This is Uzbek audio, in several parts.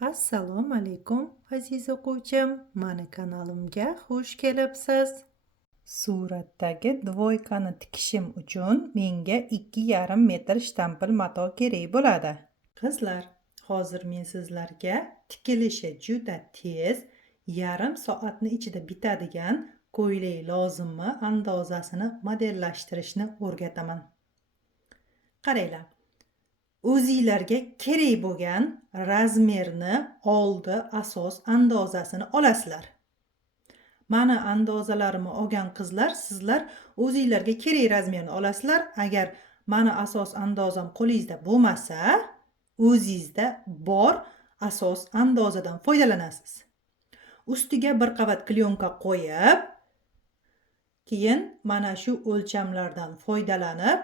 Assalomu alaykum aziz o'quvchim, mani kanalimga xush kelibsiz. Suratdagi dvoykani tikishim uchun menga 2,5 metr shtampil mato kerak bo'ladi. Qizlar, hozir men sizlarga tikilishi juda tez, yarim soatni ichida bitadigan ko'ylak lozimmi andozasini modellashtirishni o'rgataman. Qaranglar. O'zinglarga kerak bo'lgan razmerni oldi asos andozasini olasizlar. Mani andozalarimni olgan qizlar, sizlar o'zinglarga kerak razmerni olasizlar. Agar mani asos andozam qo'lingizda bo'lmasa, o'zingizda bor asos andozadan foydalanasiz. Ustiga bir qavat klyonka qo'yib, keyin mana shu o'lchamlardan foydalanib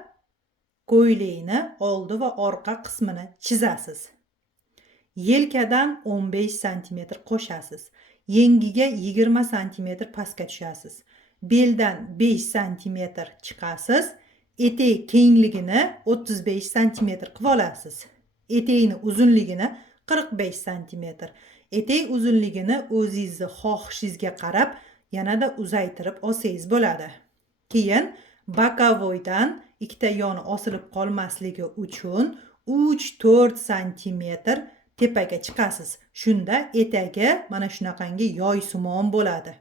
ko'ylakni oldi va orqa qismini chizasiz. Yelkadan 15 cm qo'shasiz. Yengiga 20 cm pastga tushasiz. Beldan 5 cm chiqasiz. Etek kengligini 35 cm qilib olasiz. Etekni uzunligini 45 cm. Etek uzunligini o'zingizning xohishingizga qarab yanada uzaytirib olsangiz bo'ladi. Keyin bokovoydan ikkita yoni osilib qolmasligi uchun 3-4 cm tepaga chiqasiz. Shunda etagi mana shunaqangi yoysimon bo'ladi.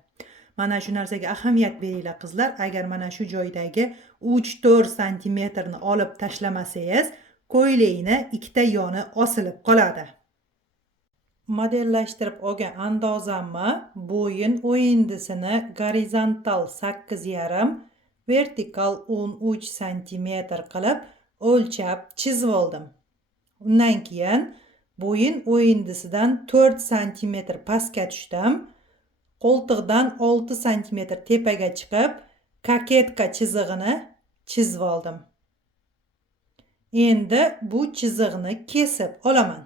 Mana shu narsaga ahamiyat beringlar qizlar. Agar mana shu joydagi 3-4 cm ni olib tashlamasangiz, ko'ylakni ikkita yoni osilib qoladi. Modellashtirib olgan andozamni bo'yin o'yindisini gorizontal 8,5, vertikal 13 cm qilib o'lchab chizib oldim. Undan keyin bo'yin o'yindisidan 4 cm pastga tushdim. Qo'ltiqdan 6 cm tepaga chiqib, koketka chizig'ini chizib oldim. Endi bu chiziqni kesib olaman.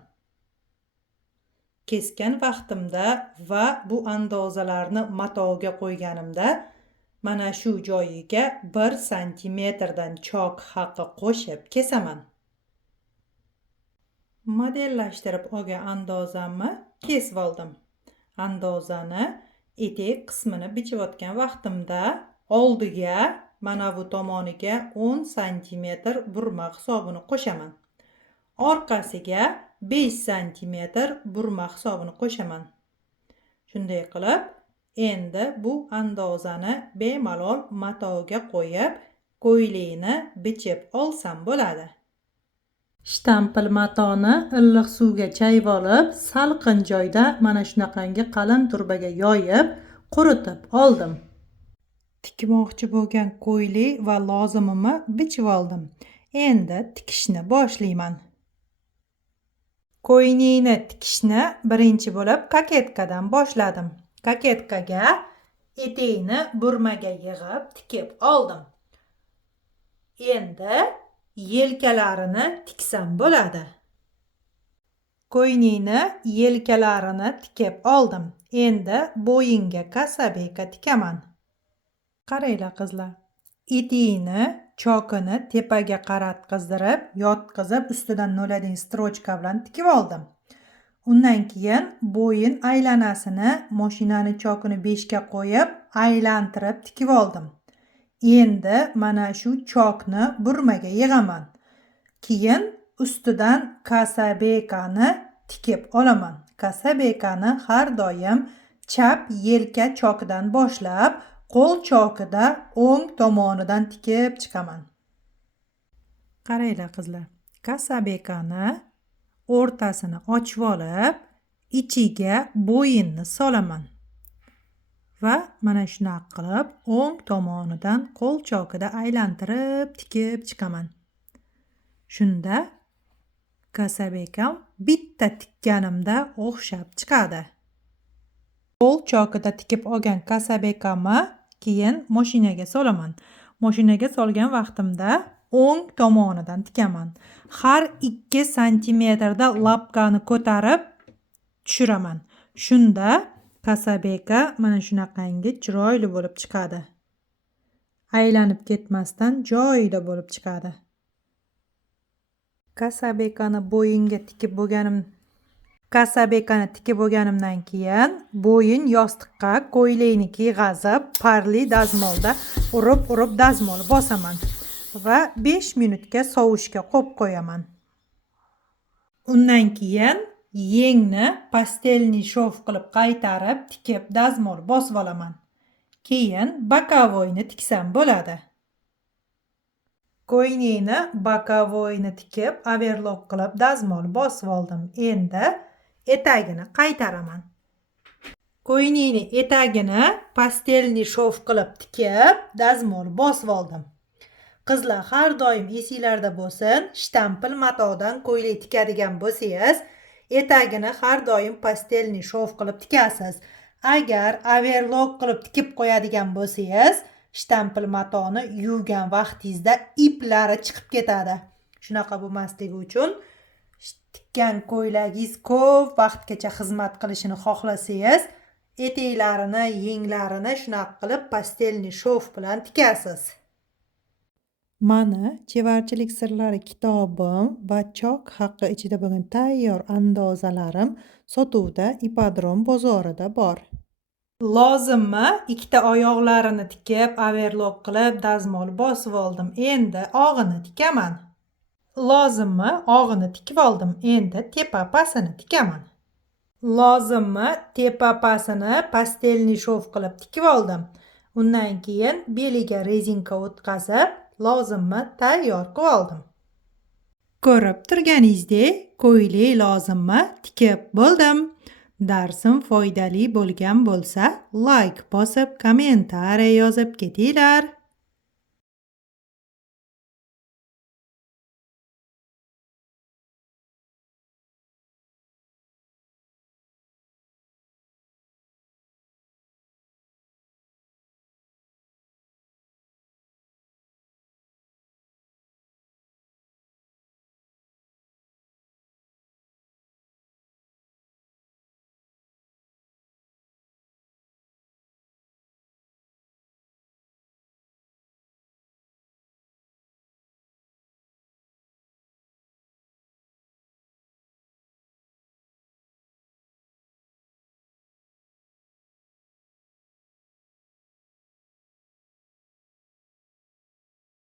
Kesgan vaqtimda va bu andozalarni matoga qo'yganimda mana shu joyiga 1 cm dan chok haqi qo'shib kesaman. Modellashtirib olgan andozamni kesib oldim. Andozani etek qismini bichayotgan vaqtimda oldiga mana bu tomoniga 10 cm burma hisobini qo'shaman. Orqasiga 5 cm burma hisobini qo'shaman. Shunday qilib, endi bu andozani bemalol matoga qo'yib, ko'ylakni bichib olsam bo'ladi. Shtampil matoni illiq suvga chayib olib, salqin joyda mana shunaqangi qalin turbaga yoyib, quritib oldim. Tikmoqchi bo'lgan ko'ylak va lozimimni bichib oldim. Endi tikishni boshlayman. Ko'ylakni tikishni birinchi bo'lib koketkadan boshladim. Koketkaga etekni burmaga yig'ib tikib oldim. Endi yelkalarini tiksam bo'ladi. Ko'ylakni yelkalarini tikib oldim. Endi bo'yinga kasabeka tikaman. Qaranglar qizlar. Etekni chokini tepaga qaratqizdirib, yotqizib, ustidan 0 strochka bilan tikib oldim. Undan keyin bo'yin aylanasini mashinani chokini 5 ga qo'yib, aylantirib tikib oldim. Endi mana shu chokni burmaga yig'aman. Keyin ustidan kasabekani tikib olaman. Kasabekani har doim chap yelka chokidan boshlab, qo'l chokida o'ng tomonidan tikib chiqaman. Qaranglar qizlar. Kasabekani o'rtasini ochib olib, ichiga bo'yinni solaman. Va mana shunaqa qilib o'ng tomonidan qo'l chokida aylantirib tikib chiqaman. Shunda kasabekam bitta tikkanimda o'xshab chiqadi. Qo'l chokida tikib olgan kasabekamni keyin mashinaga solaman. Mashinaga solgan vaqtimda o'ng tomonidan tikaman. Har 2 cm da lapkani ko'tarib tushiraman. Shunda kasabeka mana shunaqangi chiroyli bo'lib chiqadi. Aylanib ketmasdan joyida bo'lib chiqadi. Kasabekani bo'yinga tikib bo'lganim Kasabekani tikib bo'lganimdan keyin bo'yin yostiqqa ko'ylakni kiyg'azib, parli dazmolda urib dazmol bosaman va 5 minutga sovishga qo'yib qo'yaman. Undan keyin yengni pastelniy shov qilib qaytarib, tikib dazmol bosib olaman. Keyin bokovoyni tiksam bo'ladi. Ko'ylakni bokovoyni tikib, overlock qilib dazmol bosib oldim. Endi etagini qaytaraman. Ko'ylakni etagini pastelniy shov qilib tikib, dazmol bosib oldim. Qizlar, har doim esinglarda bo'lsin, shtampil matodan ko'ylak tikadigan bo'lsangiz, etagini har doim pastelniy shov qilib tikasiz. Agar overlock qilib tikib qo'yadigan bo'lsangiz, shtampil matoni yuvgan vaqtingizda iplari chiqib ketadi. Shunaqa bo'lmasligi uchun tikkan ko'ylagingiz ko'p vaqtgacha xizmat qilishini xohlasangiz, etaklarini, yenglarini shunaqa qilib pastelniy shov bilan tikasiz. Mana chevarchilik sirlari kitobim va chok haqi ichida bo'lgan tayyor andozalarim sotuvda Ipodrom bozorida bor. Lozimmi? Ikkita oyoqlarini tikib, overlock qilib, dazmol bosib oldim. Endi og'ini tikaman. Lozimmi? Og'ini tikib oldim. Endi tepa-pasini tikaman. Lozimmi? Tepa-pasini pastelniy shov qilib tikib oldim. Undan keyin beliga rezinka o'tkazib, lozimmi tayyor qilib oldim. Ko'rib turganingizdek, ko'ylak lozimmi tikib bo'ldim. Darsim foydali bo'lgan bo'lsa, like bosib, kommentariy yozib ketinglar.